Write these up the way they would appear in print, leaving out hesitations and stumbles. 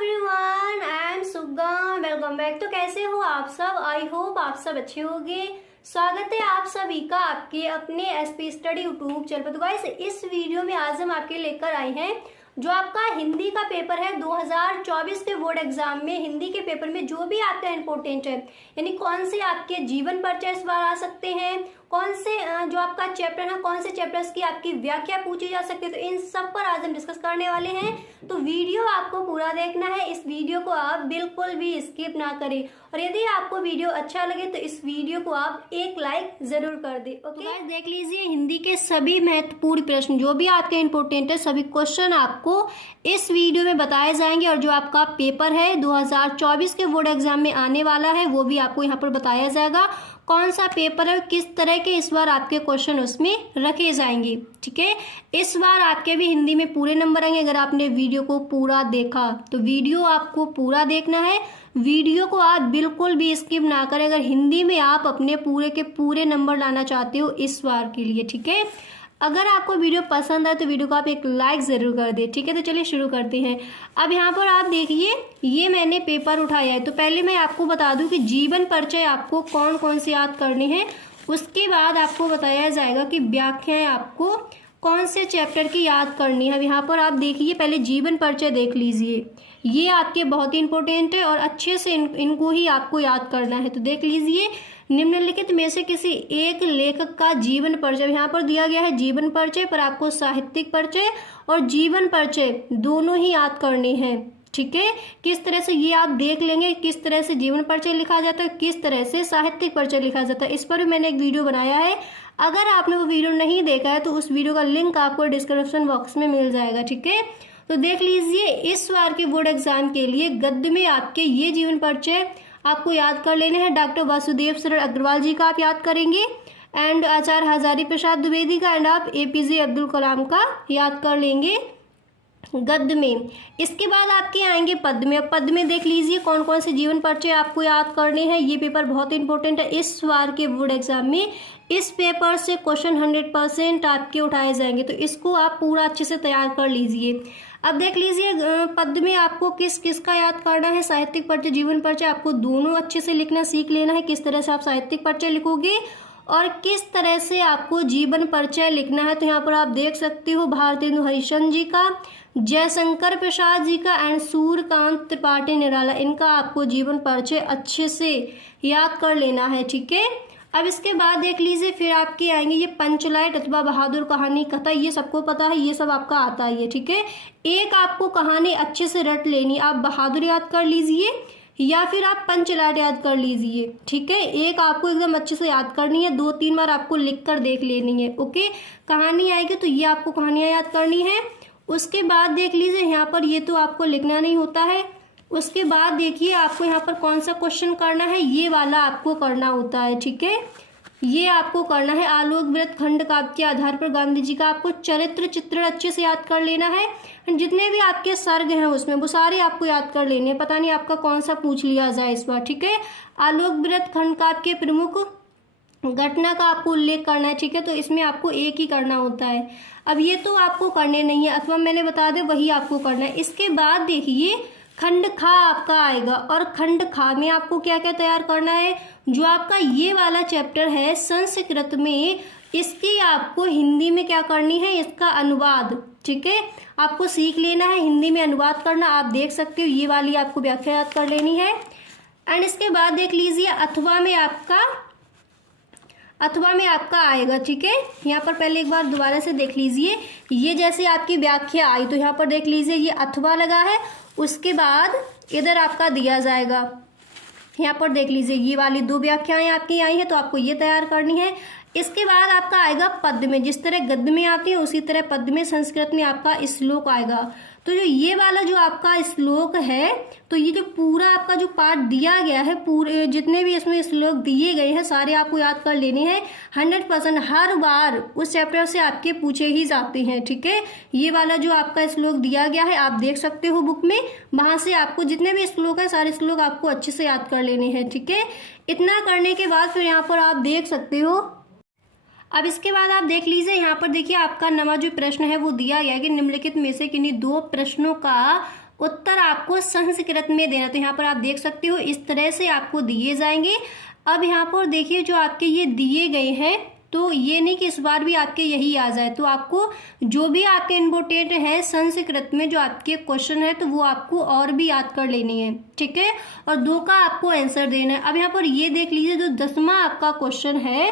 Everyone, I am सुगम। Welcome back. तो कैसे हो आप सब? आई होप आप सब अच्छे होंगे। स्वागत है आप सभी का आपके अपने एसपी स्टडी यूट्यूब चैनल पर। तो गाइस, इस वीडियो में आज हम आपके लेकर आए हैं जो आपका हिंदी का पेपर है 2024 के बोर्ड एग्जाम में। हिंदी के पेपर में जो भी आपका इम्पोर्टेंट है, यानी कौन से आपके जीवन परिचय इस बार आ सकते हैं, कौन से जो आपका चैप्टर है, कौन से चैप्टर्स की आपकी व्याख्या पूछी जा सकती है, तो इन सब पर आज हम डिस्कस करने वाले हैं। तो वीडियो आपको पूरा देखना है, इस वीडियो को आप बिल्कुल भी स्किप ना करें। और यदि आपको वीडियो अच्छा लगे तो इस वीडियो को आप एक लाइक जरूर कर दें। ओके गाइस, देख लीजिए हिंदी के सभी महत्वपूर्ण प्रश्न जो भी आपके इम्पोर्टेंट है, सभी क्वेश्चन आपको इस वीडियो में बताए जाएंगे। और जो आपका पेपर है 2024 के बोर्ड एग्जाम में आने वाला है वो भी आपको यहाँ पर बताया जाएगा। कौन सा पेपर है, किस तरह के इस बार आपके क्वेश्चन उसमें रखे जाएंगे। ठीक है, इस बार आपके भी हिंदी में पूरे नंबर आएंगे अगर आपने वीडियो को पूरा देखा। तो वीडियो आपको पूरा देखना है, वीडियो को आप बिल्कुल भी स्किप ना करें अगर हिंदी में आप अपने पूरे के पूरे नंबर लाना चाहते हो इस बार के लिए। ठीक है, अगर आपको वीडियो पसंद आए तो वीडियो को आप एक लाइक ज़रूर कर दें। ठीक है, तो चलिए शुरू करते हैं। अब यहाँ पर आप देखिए, ये मैंने पेपर उठाया है। तो पहले मैं आपको बता दूं कि जीवन परिचय आपको कौन कौन से याद करने हैं, उसके बाद आपको बताया जाएगा कि व्याख्याएं आपको कौन से चैप्टर की याद करनी है। अब यहाँ पर आप देखिए, पहले जीवन परिचय देख लीजिए, ये आपके बहुत ही इंपॉर्टेंट है और अच्छे से इनको ही आपको याद करना है। तो देख लीजिए, निम्नलिखित में से किसी एक लेखक का जीवन परिचय, यहाँ पर दिया गया है जीवन परिचय, पर आपको साहित्यिक परिचय और जीवन परिचय दोनों ही याद करने हैं। ठीक है, किस तरह से ये आप देख लेंगे, किस तरह से जीवन परिचय लिखा जाता है, किस तरह से साहित्यिक परिचय लिखा जाता है। इस पर भी मैंने एक वीडियो बनाया है, अगर आपने वो वीडियो नहीं देखा है तो उस वीडियो का लिंक आपको डिस्क्रिप्शन बॉक्स में मिल जाएगा। ठीक है, तो देख लीजिए, इस बार के बोर्ड एग्जाम के लिए गद्य में आपके ये जीवन परिचय आपको याद कर लेने हैं। डॉक्टर वासुदेव शरण अग्रवाल जी का आप याद करेंगे, एंड आचार्य हजारी प्रसाद द्विवेदी का, एंड आप एपीजे अब्दुल कलाम का याद कर लेंगे गद्य में। इसके बाद आपके आएंगे पद्य में। पद्य में देख लीजिए कौन कौन से जीवन परिचय आपको याद करने हैं। ये पेपर बहुत इंपॉर्टेंट है इस बार के बोर्ड एग्जाम में। इस पेपर से क्वेश्चन 100% आपके उठाए जाएंगे, तो इसको आप पूरा अच्छे से तैयार कर लीजिए। अब देख लीजिए, पद्य में आपको किस किस का याद करना है, साहित्यिक परिचय, जीवन परिचय, आपको दोनों अच्छे से लिखना सीख लेना है। किस तरह से आप साहित्यिक परिचय लिखोगे और किस तरह से आपको जीवन परिचय लिखना है। तो यहाँ पर आप देख सकते हो भारतेंदु हरिश्चंद्र जी का, जयशंकर प्रसाद जी का, एंड सूर्यकांत त्रिपाठी निराला, इनका आपको जीवन परिचय अच्छे से याद कर लेना है। ठीक है, अब इसके बाद देख लीजिए, फिर आपके आएंगे ये पंचलाइट अथवा बहादुर कहानी कथा, ये सबको पता है, ये सब आपका आता ही है। ठीक है, एक आपको कहानी अच्छे से रट लेनी, आप बहादुर याद कर लीजिए या फिर आप पंचलाइट याद कर लीजिए। ठीक है, एक आपको एकदम अच्छे से याद करनी है, 2-3 बार आपको लिख कर देख लेनी है। ओके, कहानी आएगी तो ये आपको कहानियाँ याद करनी है। उसके बाद देख लीजिए, यहाँ पर ये तो आपको लिखना नहीं होता है। उसके बाद देखिए, आपको यहाँ पर कौन सा क्वेश्चन करना है, ये वाला आपको करना होता है। ठीक है, ये आपको करना है आलोक वृत्त खंड काव्य के आधार पर गांधी जी का आपको चरित्र चित्रण अच्छे से याद कर लेना है। जितने भी आपके सर्ग हैं उसमें वो सारे आपको याद कर लेने हैं, पता नहीं आपका कौन सा पूछ लिया जाए इस बार। ठीक है, आलोक वृत्त खंड काव्य के प्रमुख घटना का आपको उल्लेख करना है। ठीक है, तो इसमें आपको एक ही करना होता है। अब ये तो आपको करने नहीं है, अथवा मैंने बता दें वही आपको करना है। इसके बाद देखिए, खंड खा आपका आएगा, और खंड खा में आपको क्या क्या तैयार करना है, जो आपका ये वाला चैप्टर है संस्कृत में, इसकी आपको हिंदी में क्या करनी है, इसका अनुवाद। ठीक है, आपको सीख लेना है हिंदी में अनुवाद करना। आप देख सकते हो, ये वाली आपको व्याख्या याद कर लेनी है। एंड इसके बाद देख लीजिए, अथवा में आपका आएगा। ठीक है, यहाँ पर पहले एक बार दोबारा से देख लीजिए, ये जैसे आपकी व्याख्या आई तो यहाँ पर देख लीजिए ये अथवा लगा है, उसके बाद इधर आपका दिया जाएगा, यहाँ पर देख लीजिए ये वाली 2 व्याख्याएं आपकी आई हैं, तो आपको ये तैयार करनी है। इसके बाद आपका आएगा पद्य में, जिस तरह गद्य में आती है उसी तरह पद्य में संस्कृत में आपका श्लोक आएगा। तो जो ये वाला जो आपका श्लोक है, तो ये जो पूरा आपका जो पार्ट दिया गया है, पूरे जितने भी इसमें श्लोक दिए गए हैं सारे आपको याद कर लेने हैं। 100% हर बार उस चैप्टर से आपके पूछे ही जाते हैं। ठीक है, ये वाला जो आपका श्लोक दिया गया है आप देख सकते हो बुक में, वहां से आपको जितने भी श्लोक है सारे श्लोक आपको अच्छे से याद कर लेने हैं। ठीक है, इतना करने के बाद फिर यहाँ पर आप देख सकते हो, अब इसके बाद आप देख लीजिए, यहाँ पर देखिए आपका नवा जो प्रश्न है वो दिया गया है कि निम्नलिखित में से किन्हीं 2 प्रश्नों का उत्तर आपको संस्कृत में देना। तो यहाँ पर आप देख सकते हो इस तरह से आपको दिए जाएंगे। अब यहाँ पर देखिए जो आपके ये दिए गए हैं, तो ये नहीं कि इस बार भी आपके यही आ जाए, तो आपको जो भी आपके इम्पोर्टेंट है संस्कृत में जो आपके क्वेश्चन है तो वो आपको और भी याद कर लेनी है, ठीक है, और 2 का आपको आंसर देना है। अब यहाँ पर ये देख लीजिए जो 10वां आपका क्वेश्चन है,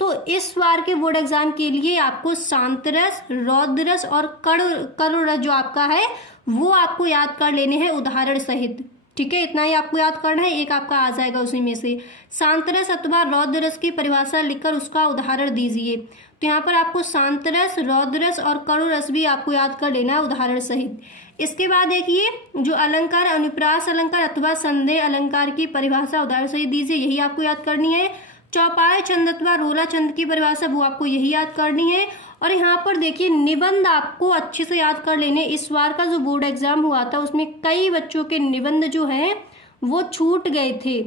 तो इस बार के बोर्ड एग्जाम के लिए आपको शांतरस, रौद्ररस और करुरस जो आपका है वो आपको याद कर लेने हैं उदाहरण सहित, ठीक है, इतना ही आपको याद करना है, एक आपका आ जाएगा उसी में से। शांतरस अथवा रौद्ररस की परिभाषा लिखकर उसका उदाहरण दीजिए। तो यहाँ पर आपको शांतरस, रौद्ररस और करुरस भी आपको याद कर लेना है उदाहरण सहित। इसके बाद देखिए जो अलंकार, अनुप्रास अलंकार अथवा संदेह अलंकार की परिभाषा उदाहरण सहित दीजिए, यही आपको याद करनी है। चौपाई छंद अथवा रोला छंद की परिभाषा वो आपको यही याद करनी है। और यहाँ पर देखिए निबंध आपको अच्छे से याद कर लेने। इस बार का जो बोर्ड एग्जाम हुआ था उसमें कई बच्चों के निबंध जो हैं वो छूट गए थे।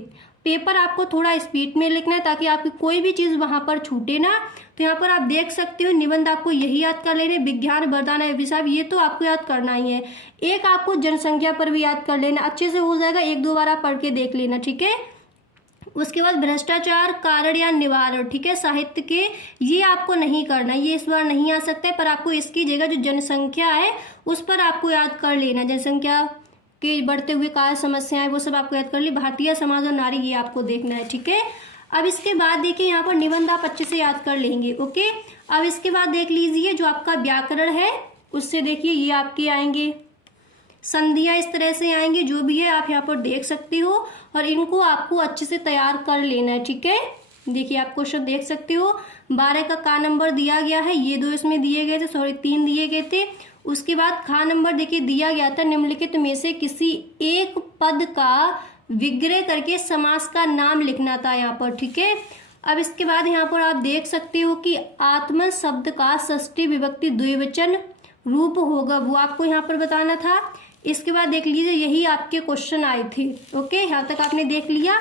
पेपर आपको थोड़ा स्पीड में लिखना है ताकि आपकी कोई भी चीज़ वहाँ पर छूटे ना। तो यहाँ पर आप देख सकते हो निबंध आपको यही याद कर लेने, विज्ञान, वरदान, अभिशाप, ये तो आपको याद करना ही है। एक आपको जनसंख्या पर भी याद कर लेना, अच्छे से हो जाएगा, 1-2 बार आप पढ़ के देख लेना, ठीक है। उसके बाद भ्रष्टाचार कारण या निवारण, ठीक है, साहित्य के, ये आपको नहीं करना, ये इस बार नहीं आ सकता है, पर आपको इसकी जगह जो जनसंख्या है उस पर आपको याद कर लेना। जनसंख्या के बढ़ते हुए कार्य समस्याएं वो सब आपको याद कर ली। भारतीय समाज और नारी ये आपको देखना है, ठीक है। अब इसके बाद देखिए यहाँ पर निबंध आप अच्छे से याद कर लेंगे, ओके। अब इसके बाद देख लीजिए जो आपका व्याकरण है उससे देखिए ये आपके आएंगे, संधियां इस तरह से आएंगे, जो भी है आप यहाँ पर देख सकते हो और इनको आपको अच्छे से तैयार कर लेना है, ठीक है। देखिए आप क्वेश्चन देख सकते हो, 12 का नंबर दिया गया है, ये 2 इसमें दिए गए थे, 3 दिए गए थे। उसके बाद खा नंबर देखिए दिया गया था, निम्नलिखित में से किसी एक पद का विग्रह करके समास का नाम लिखना था यहाँ पर, ठीक है। अब इसके बाद यहाँ पर आप देख सकते हो कि आत्म शब्द का षष्ठी विभक्ति द्विवचन रूप होगा, वो आपको यहाँ पर बताना था। इसके बाद देख लीजिए यही आपके क्वेश्चन आए थे, ओके, यहाँ तक आपने देख लिया।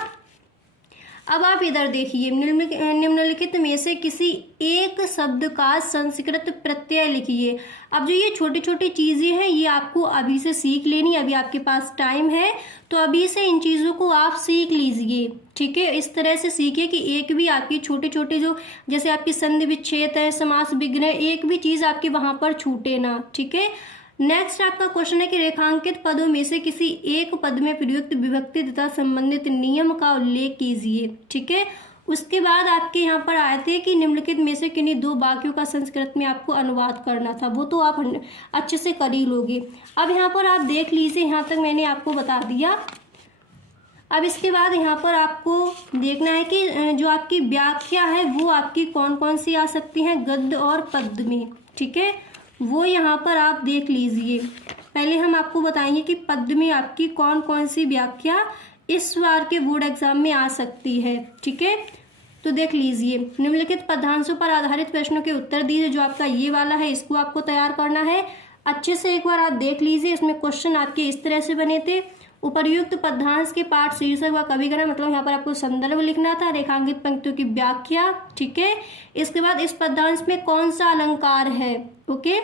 अब आप इधर देखिए, निम्नलिखित में से किसी एक शब्द का संस्कृत प्रत्यय लिखिए। अब जो ये छोटी छोटी चीज़ें हैं ये आपको अभी से सीख लेनी, अभी आपके पास टाइम है तो अभी से इन चीज़ों को आप सीख लीजिए, ठीक है। इस तरह से सीखिए कि एक भी आपकी छोटे छोटे जो जैसे आपकी संधि विच्छेद है, समास विग्रह, एक भी चीज़ आपके वहाँ पर छूटे ना, ठीक है। नेक्स्ट आपका क्वेश्चन है कि रेखांकित पदों में से किसी एक पद में प्रयुक्त विभक्ति तथा संबंधित नियम का उल्लेख कीजिए, ठीक है। उसके बाद आपके यहाँ पर आए थे कि निम्नलिखित में से किन्हीं 2 वाक्यों का संस्कृत में आपको अनुवाद करना था, वो तो आप अच्छे से कर ही लोगे। अब यहाँ पर आप देख लीजिए, यहाँ तक मैंने आपको बता दिया। अब इसके बाद यहाँ पर आपको देखना है कि जो आपकी व्याख्या है वो आपकी कौन कौन सी आ सकती हैं गद्य और पद्य में, ठीक है, वो यहाँ पर आप देख लीजिए। पहले हम आपको बताएंगे कि पद्य में आपकी कौन कौन सी व्याख्या इस बार के बोर्ड एग्जाम में आ सकती है, ठीक है। तो देख लीजिए, निम्नलिखित पदांशों पर आधारित प्रश्नों के उत्तर दीजिए। जो आपका ये वाला है इसको आपको तैयार करना है, अच्छे से एक बार आप देख लीजिए। इसमें क्वेश्चन आपके इस तरह से बने थे, उपर्युक्त पदांश के पाठ शीर्षक व कविग्रह, मतलब यहाँ पर आपको संदर्भ लिखना था, रेखांकित पंक्तियों की व्याख्या, ठीक है। इसके बाद इस पदांश में कौन सा अलंकार है, ओके।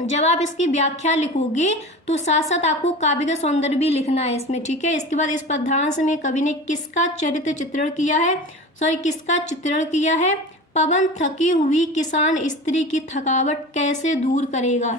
जब आप इसकी व्याख्या लिखोगे तो साथ साथ आपको काव्य का सौंदर्य भी लिखना है इसमें, ठीक है। इसके बाद इस पदांश में कवि ने किसका चरित्र चित्रण किया है, किसका चित्रण किया है। पवन थकी हुई किसान स्त्री की थकावट कैसे दूर करेगा,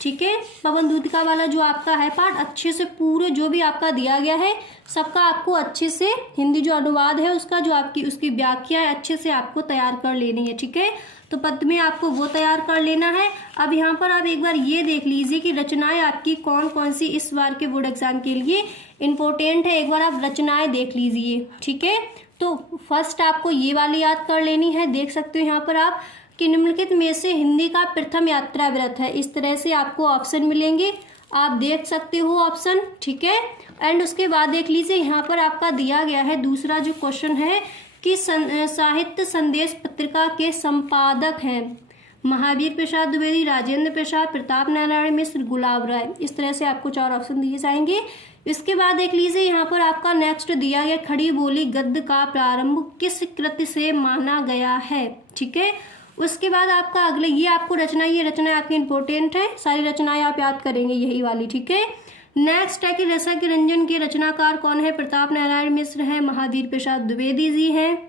ठीक है। पवन दूतिका वाला जो आपका है पाठ अच्छे से पूरे जो भी आपका दिया गया है सबका आपको अच्छे से हिंदी जो अनुवाद है उसका जो आपकी उसकी व्याख्या है अच्छे से आपको तैयार कर लेनी है, ठीक है। तो पद्य में आपको वो तैयार कर लेना है। अब यहाँ पर आप एक बार ये देख लीजिए कि रचनाएं आपकी कौन कौन सी इस बार के बोर्ड एग्जाम के लिए इम्पोर्टेंट है। एक बार आप रचनाएं देख लीजिए, ठीक है। तो फर्स्ट आपको ये वाली याद कर लेनी है, देख सकते हो यहाँ पर आप कि निम्नलिखित में से हिंदी का प्रथम यात्रा व्रत है। इस तरह से आपको ऑप्शन मिलेंगे, आप देख सकते हो ऑप्शन, ठीक है। एंड उसके बाद देख लीजिए यहाँ पर आपका दिया गया है दूसरा जो क्वेश्चन है कि साहित्य संदेश पत्रिका के संपादक हैं महावीर प्रसाद द्विवेदी, राजेंद्र प्रसाद, प्रताप नारायण मिश्र, गुलाब राय। इस तरह से आपको 4 ऑप्शन दिए जाएंगे। इसके बाद देख लीजिए यहाँ पर आपका नेक्स्ट दिया गया खड़ी बोली गद्य का प्रारंभ किस कृति से माना गया है, ठीक है। उसके बाद आपका अगले ये आपको रचना, ये रचना आपकी इंपॉर्टेंट है, सारी रचनाएं आप याद करेंगे यही वाली, ठीक है। नेक्स्ट है कि रसा के रंजन के रचनाकार कौन है? प्रताप नारायण मिश्र है, महाधीर प्रसाद द्विवेदी जी हैं,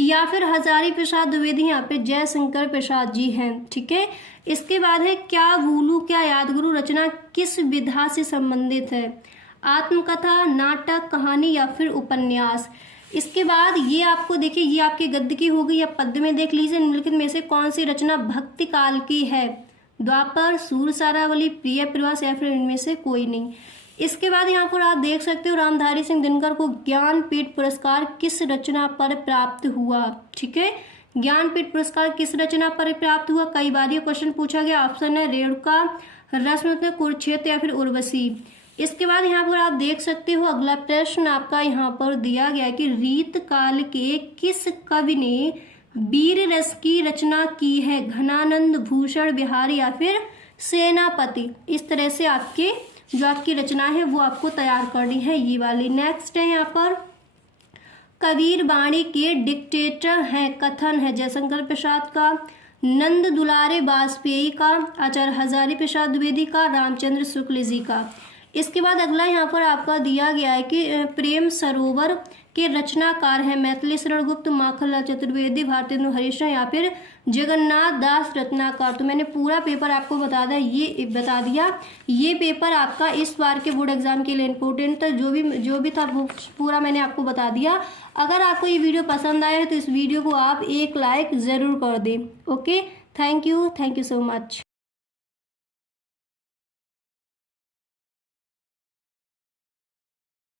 या फिर हजारी प्रसाद द्विवेदी, यहाँ पे जयशंकर प्रसाद जी हैं। ठीक है, इसके बाद है क्या भूलू क्या याद करूं रचना किस विधा से संबंधित है? आत्मकथा, नाटक, कहानी या फिर उपन्यास। इसके बाद ये आपको देखिए, ये आपके गद्य की होगी या पद्य में देख लीजिए, निम्नलिखित में से कौन सी रचना भक्ति काल की है? द्वापर, सूरसारावली, प्रिय प्रवास या फिर इनमें से कोई नहीं। इसके बाद यहाँ पर आप देख सकते हो रामधारी सिंह दिनकर को ज्ञानपीठ पुरस्कार किस रचना पर प्राप्त हुआ? ठीक है, ज्ञानपीठ पुरस्कार किस रचना पर प्राप्त हुआ? कई बार ये क्वेश्चन पूछा गया। ऑप्शन है रेणुका, रश्मिरत्न, कुरुक्षेत्र या फिर उर्वशी। इसके बाद यहाँ पर आप देख सकते हो अगला प्रश्न आपका यहाँ पर दिया गया है कि रीत काल के किस कवि ने वीर रस की रचना की है? घनानंद, भूषण बिहारी या फिर सेनापति। इस तरह से आपके जो आपकी रचना है वो आपको तैयार करनी है, ये वाली। नेक्स्ट है यहाँ पर कबीर बाणी के डिक्टेटर हैं, कथन है जयशंकर प्रसाद का, नंद दुलारे वाजपेयी का, आचार्य हजारी प्रसाद द्विवेदी का, रामचंद्र शुक्ल जी का। इसके बाद अगला यहाँ पर आपका दिया गया है कि प्रेम सरोवर के रचनाकार हैं मैथिली शरण गुप्त, माखनलाल चतुर्वेदी, भारतेंदु हरिश्चंद्र या फिर जगन्नाथ दास रत्नाकर। तो मैंने पूरा पेपर आपको बता दिया। ये पेपर आपका इस बार के बोर्ड एग्जाम के लिए इम्पोर्टेंट था। जो भी था वो पूरा मैंने आपको बता दिया। अगर आपको ये वीडियो पसंद आया है तो इस वीडियो को आप एक लाइक ज़रूर कर दें। Okay, thank you so much.